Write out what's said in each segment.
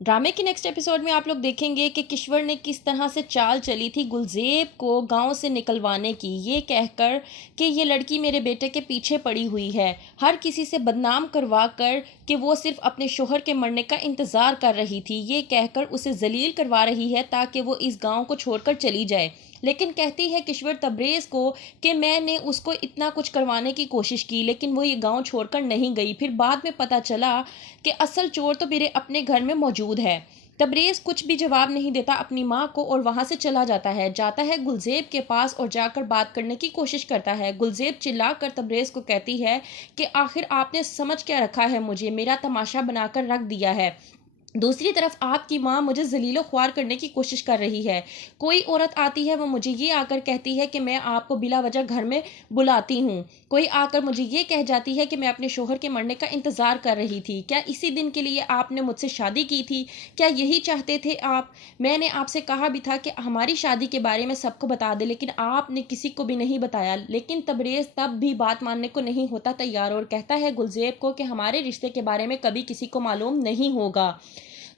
ड्रामे के next episode में आप लोग देखेंगे कि किश्वर ने किस तरह से चाल चली थी गुलजेब को गांव से निकलवाने की, ये कहकर कि ये लड़की मेरे बेटे के पीछे पड़ी हुई है, हर किसी से बदनाम करवा कर कि वो सिर्फ अपने शोहर के मरने का इंतज़ार कर रही थी, ये कहकर उसे जलील करवा रही है ताकि वो इस गांव को छोड़कर चली जाए। लेकिन कहती है किश्वर तबरेज़ को कि मैंने उसको इतना कुछ करवाने की कोशिश की लेकिन वो ये गांव छोड़कर नहीं गई। फिर बाद में पता चला कि असल चोर तो मेरे अपने घर में मौजूद है। तबरेज़ कुछ भी जवाब नहीं देता अपनी माँ को और वहाँ से चला जाता है गुलजेब के पास और जाकर बात करने की कोशिश करता है। गुलजेब चिल्ला कर तबरेज़ को कहती है कि आखिर आपने समझ क्या रखा है, मुझे मेरा तमाशा बनाकर रख दिया है। दूसरी तरफ आपकी माँ मुझे ज़लीलो ख्वार करने की कोशिश कर रही है। कोई औरत आती है, वो मुझे ये आकर कहती है कि मैं आपको बिला वजह घर में बुलाती हूँ। कोई आकर मुझे ये कह जाती है कि मैं अपने शोहर के मरने का इंतज़ार कर रही थी। क्या इसी दिन के लिए आपने मुझसे शादी की थी? क्या यही चाहते थे आप? मैंने आपसे कहा भी था कि हमारी शादी के बारे में सबको बता दें, लेकिन आपने किसी को भी नहीं बताया। लेकिन तबरेज़ तब भी बात मानने को नहीं होता तैयार और कहता है गुलजेब को कि हमारे रिश्ते के बारे में कभी किसी को मालूम नहीं होगा।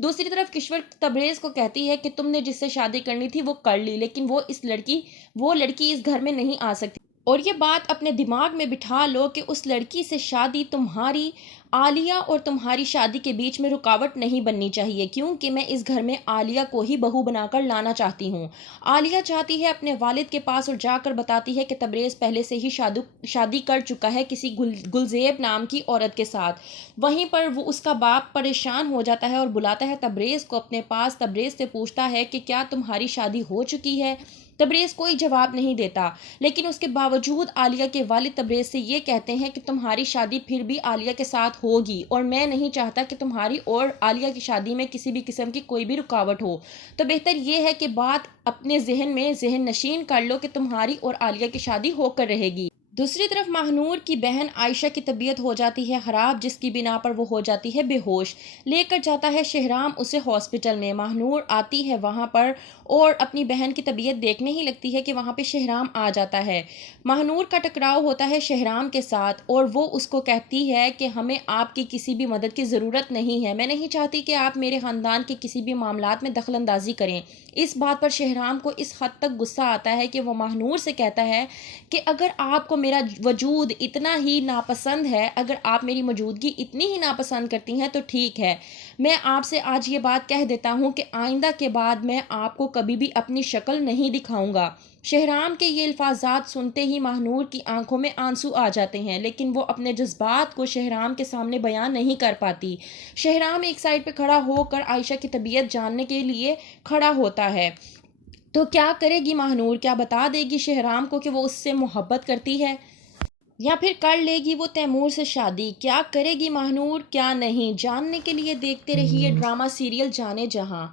दूसरी तरफ किश्वर तबरेज़ को कहती है कि तुमने जिससे शादी करनी थी वो कर ली, लेकिन वो लड़की इस घर में नहीं आ सकती। और ये बात अपने दिमाग में बिठा लो कि उस लड़की से शादी तुम्हारी, आलिया और तुम्हारी शादी के बीच में रुकावट नहीं बननी चाहिए, क्योंकि मैं इस घर में आलिया को ही बहू बनाकर लाना चाहती हूँ। आलिया चाहती है अपने वालिद के पास और जाकर बताती है कि तबरेज़ पहले से ही शादी कर चुका है किसी गुलजेब नाम की औरत के साथ। वहीं पर वो उसका बाप परेशान हो जाता है और बुलाता है तबरेज़ को अपने पास। तबरेज़ से पूछता है कि क्या तुम्हारी शादी हो चुकी है? तबरेज़ कोई जवाब नहीं देता, लेकिन उसके बावजूद आलिया के वालिद तबरेज़ से ये कहते हैं कि तुम्हारी शादी फिर भी आलिया के साथ होगी और मैं नहीं चाहता कि तुम्हारी और आलिया की शादी में किसी भी किस्म की कोई भी रुकावट हो। तो बेहतर ये है कि बात अपने ज़हन नशीन कर लो कि तुम्हारी और आलिया की शादी होकर रहेगी। दूसरी तरफ महानूर की बहन आयशा की तबीयत हो जाती है ख़राब, जिसकी बिना पर वो हो जाती है बेहोश। लेकर जाता है शहराम उसे हॉस्पिटल में। महानूर आती है वहाँ पर और अपनी बहन की तबीयत देखने ही लगती है कि वहाँ पे शहराम आ जाता है। महानूर का टकराव होता है शहराम के साथ और वो उसको कहती है कि हमें आपकी किसी भी मदद की ज़रूरत नहीं है, मैं नहीं चाहती कि आप मेरे ख़ानदान के किसी भी मामलात में दखल अंदाज़ी करें। इस बात पर शहराम को इस हद तक गुस्सा आता है कि वो महानूर से कहता है कि अगर आपको मेरा वजूद इतना ही नापसंद है, अगर आप मेरी मौजूदगी इतनी ही नापसंद करती हैं तो ठीक है, मैं आपसे आज ये बात कह देता हूँ कि आइंदा के बाद मैं आपको कभी भी अपनी शक्ल नहीं दिखाऊंगा। शहराम के ये अल्फाजात सुनते ही महानूर की आंखों में आंसू आ जाते हैं, लेकिन वो अपने जज्बात को शहराम के सामने बयान नहीं कर पाती। शहराम एक साइड पे खड़ा होकर आयशा की तबीयत जानने के लिए खड़ा होता है। तो क्या करेगी महानूर? क्या बता देगी शहराम को कि वो उससे मोहब्बत करती है, या फिर कर लेगी वो तैमूर से शादी? क्या करेगी महानूर क्या नहीं, जानने के लिए देखते रहिए ड्रामा सीरियल जाने जहां।